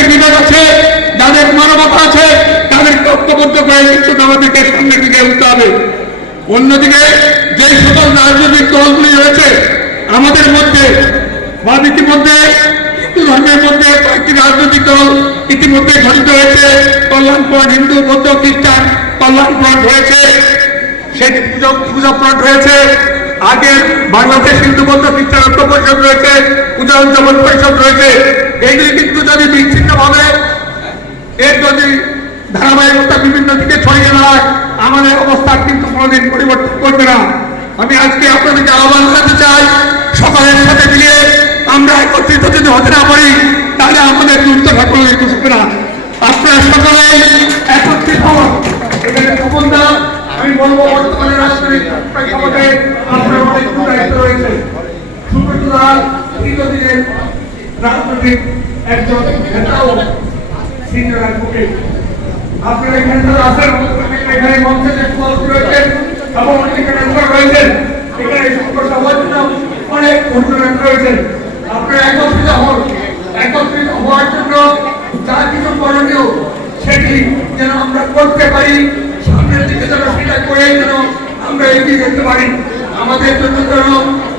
যাদের বিবেক আছে, যাদের মানবতা আছে, তাদের ঐক্যবদ্ধ করে কিন্তু আমাদেরকে সামনের দিকে উঠতে হবে। অন্যদিকে যে সকল রাজনৈতিক দলগুলি রয়েছে আমাদের মধ্যে বা ইতিমধ্যে হিন্দু ধর্মের মধ্যে কয়েকটি রাজনৈতিক দল ইতিমধ্যে গঠিত হয়েছে। কল্যাণ ফ্রন্ট, হিন্দু বৌদ্ধ খ্রিস্টান কল্যাণ ফ্রন্ট হয়েছে, সেই পূজা ফ্রন্ট হয়েছে, আগে বাংলাদেশ হিন্দু বৌদ্ধ খ্রিস্টান ঐক্য পরিষদ রয়েছে, পূজা উদযাপন পরিষদ রয়েছে। এইগুলি কিন্তু যদি বিচ্ছিন্ন ভাবে এর যদি ধারাবাহিকতা বিভিন্ন দিকে ছড়িয়ে না হয়, আমাদের অবস্থা কিন্তু কোনোদিন পরিবর্তন করবে না। আমি আজকে আপনাদেরকে আহ্বান জানাতে চাই, সকলের সাথে মিলিয়ে আমরা একত্রিত যদি হতে না পারি তাহলে আমাদের দুর্দশা কোনোদিন বুঝবে না। আপনারা সকলে একত্রিত হন। এখানে ক্ষমতা আমি বলবো বর্তমানে রাজনৈতিক প্রেক্ষাপটে আপনার অনেক দায়িত্ব রয়েছে। সুব্রতদা দীর্ঘদিনের রাজনৈতিক একজন নেতাও সিনিয়র অ্যাডভোকেট। আপনারা এখানে যারা আছেন, এখানে মঞ্চে যে সভাপতি রয়েছেন এবং এখানে রয়েছেন, এখানে সমস্যা হওয়ার জন্য অনেক অনুপ্রেরণা রয়েছেন। আপনারা একত্রিত হন। একত্রিত হওয়ার জন্য যা কিছু করণীয় সেটি যেন আমরা করতে পারি, সামনের দিকে যেন সেটা করে যেন আমরা এগিয়ে যেতে পারি। আমাদের জন্য যেন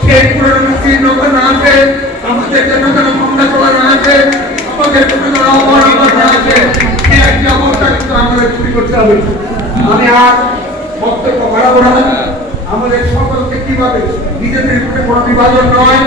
সেই পুরনো নৌকা না আছে, আমাদের জন্য যেন মামলা চলা না আছে, আমাদের জন্য যেন অবহেলা না আছে, সেই একটি অবস্থা কিন্তু আমাদের তৈরি করতে হবে। আমি আর বক্তব্য বাড়াবো না। আমাদের সকলকে কিভাবে নিজেদের ভিতরে কোনো বিভাজন নয়,